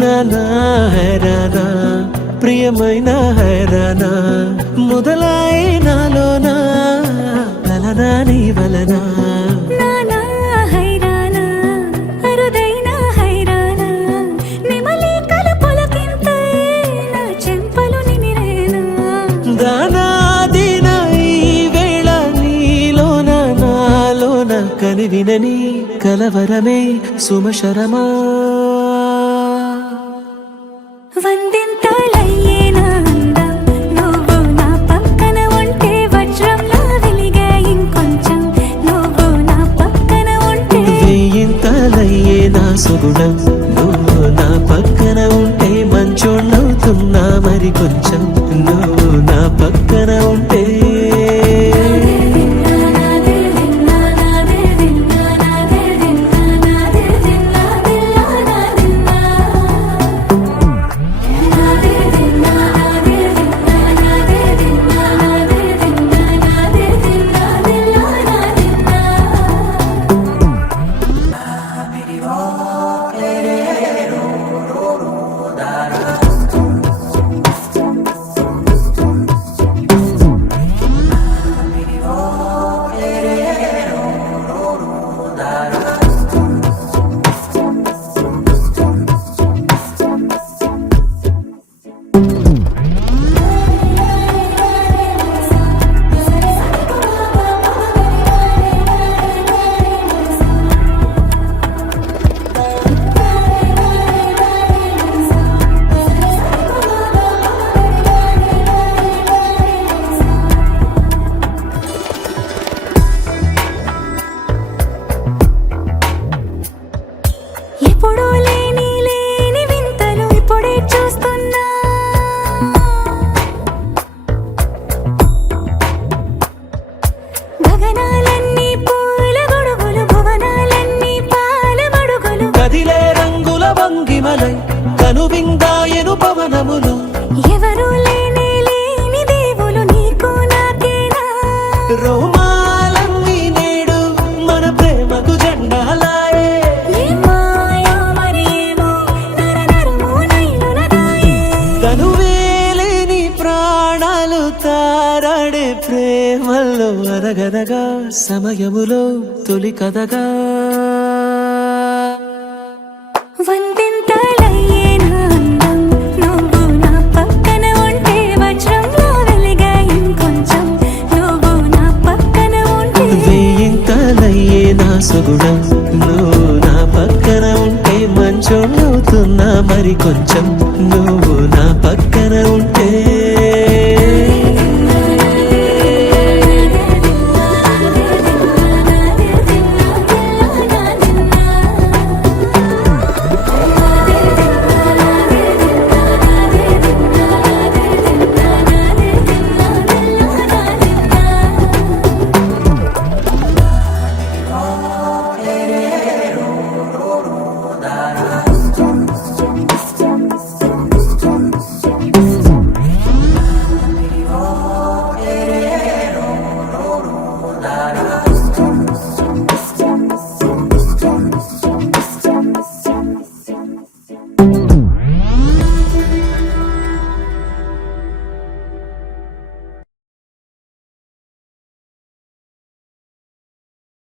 నానా హైరానా ప్రియమైన హైరానా మొదలాయి నాలోనా లలనా నీ వలనా నానా హైరానా అరుదైన హైరానా నెమలి కలుపులకింతై నా చెంపలు నిమిరేనా దానాదిన ఈ వేళ నీలోన నాలోన కనివినని కలవరమే సుమశరమా వందింతలయ్యేనా అందం నువ్వు నా పక్కన ఉంటే వజ్రంలా వెలిగే ఇంకొంచెం నువ్వు నా పక్కన ఉంటే వేయింతలయ్యే నా సుగుణం నువ్వు నా పక్కన ఉంటే మంచోణ్ణవుతున్నా మరి కొంచెం నువ్వు నా పక్కన ఉంటే ఎప్పుడూ లేని వింతలు ఇప్పుడే చూస్తున్నా గగనాలన్నీ పూల గొడుగులు భువనాలన్నీ పాల మడుగులు కదిలే రంగుల భంగిమలై కనువిందాయను పవనములు ఎవరూ లేని దేవులు నీకు నాకేనా రోమాలన్నీ నేడు మన ప్రేమకు జెండాలాయే తనువేలేని ప్రాణాలు తారాడే ప్రేమల్లో అరగదగా సమయములో తొలి కథగా వందింతలయ్యేనా అందం నువ్వు నా పక్కన ఉంటే వజ్రంలా వెలిగే ఇంకొంచెం నువ్వు నా పక్కన ఉంటే వేయింతలయ్యే నా సుగుణం నువ్వు నా పక్కన ఉంటే మంచోణ్ణవుతున్నా మరి కొంచెం నువ్వు నా